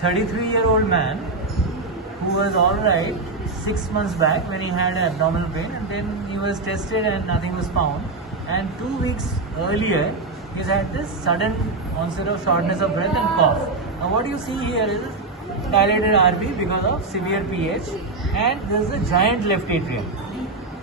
33-year-old man who was alright 6 months back when he had abdominal pain, and then he was tested and nothing was found. And 2 weeks earlier, he's had this sudden onset of shortness of breath and cough. Now, what you see here is dilated RB because of severe pH, and this is a giant left atrium.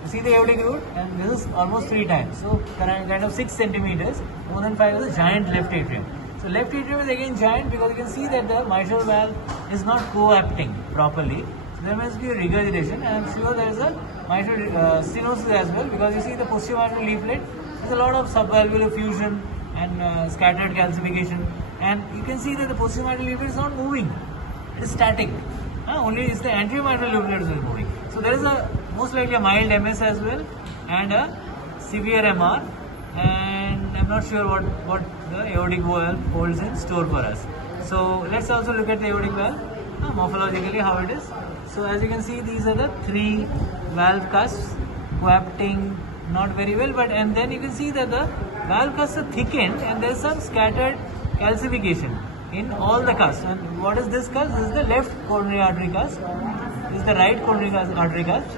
You see the aortic root, and this is almost 3 times. So, kind of 6 centimeters, more than 5 is a giant left atrium. So, left atrium is again giant because you can see that the mitral valve is not coapting properly. So, there must be a regurgitation, and I am sure there is a mitral stenosis as well, because you see the posterior mitral leaflet, there is a lot of subvalvular fusion and scattered calcification, and you can see that the posterior mitral leaflet is not moving, it is static. Only is the anterior mitral leaflet is moving. So, there is a most likely a mild MS as well and a severe MR, and I am not sure what the aortic valve holds in store for us. So, let us also look at the aortic valve morphologically how it is. So, as you can see, these are the 3 valve cusps coapting not very well, but and then you can see that the valve cusps are thickened and there is some scattered calcification in all the cusps. And what is this cusp? This is the left coronary artery cusp. This is the right coronary artery cusp.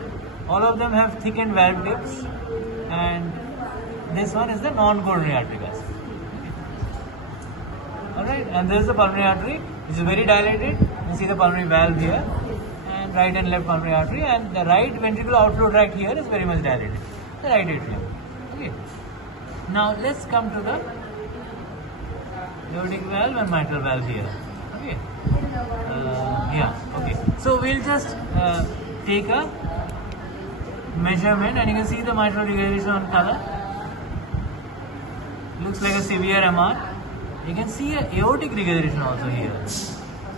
All of them have thickened valve tips, and this one is the non-coronary artery cusp. Alright, and this is the pulmonary artery, which is very dilated. You see the pulmonary valve here, and right and left pulmonary artery, and the right ventricular outflow tract here is very much dilated, the right atrium. Okay. Now let's come to the aortic valve and mitral valve here. Okay. Okay. So we'll just take a measurement, and you can see the mitral regurgitation on color. Looks like a severe MR. You can see a aortic regurgitation also here.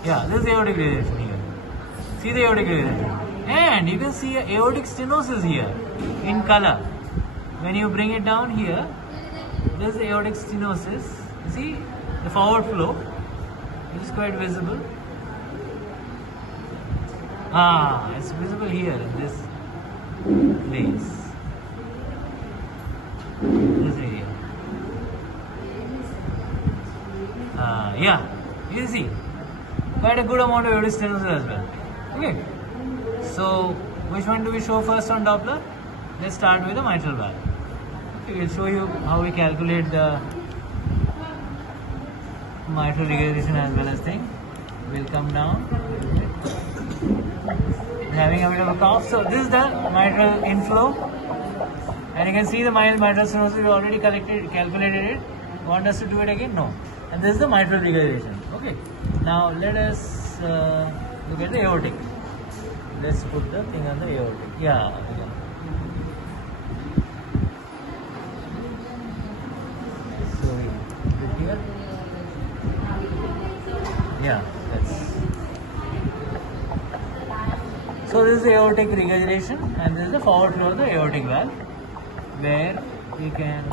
Yeah, this is aortic regurgitation here. See the aortic regurgitation. And you can see a aortic stenosis here in color. When you bring it down here, this is aortic stenosis. You see the forward flow, which is quite visible. It's visible here in this place. This area. You can see quite a good amount of aortic stenosis as well. Okay. So, which one do we show first on Doppler? Let's start with the mitral valve. Okay, we'll show you how we calculate the mitral regurgitation as well as thing. We'll come down. Having a bit of a cough. So, this is the mitral inflow, and you can see the mild mitral stenosis. We already calculated it. Want us to do it again? No. And this is the mitral regurgitation. Okay. Now let us look at the aortic. Let's put the thing on the aortic. Yeah. So we put here. Yeah. So this is the aortic regurgitation, and this is the forward flow of the aortic valve, where we can.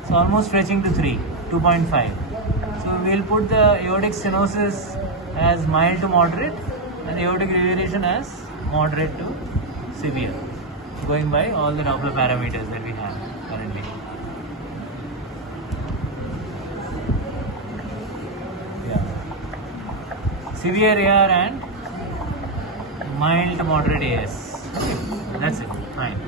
It's almost stretching to 2.5. So we'll put the aortic stenosis as mild to moderate and aortic regurgitation as moderate to severe, going by all the Doppler parameters that we have currently. Severe AR and mild to moderate AS. Okay, that's it. Fine.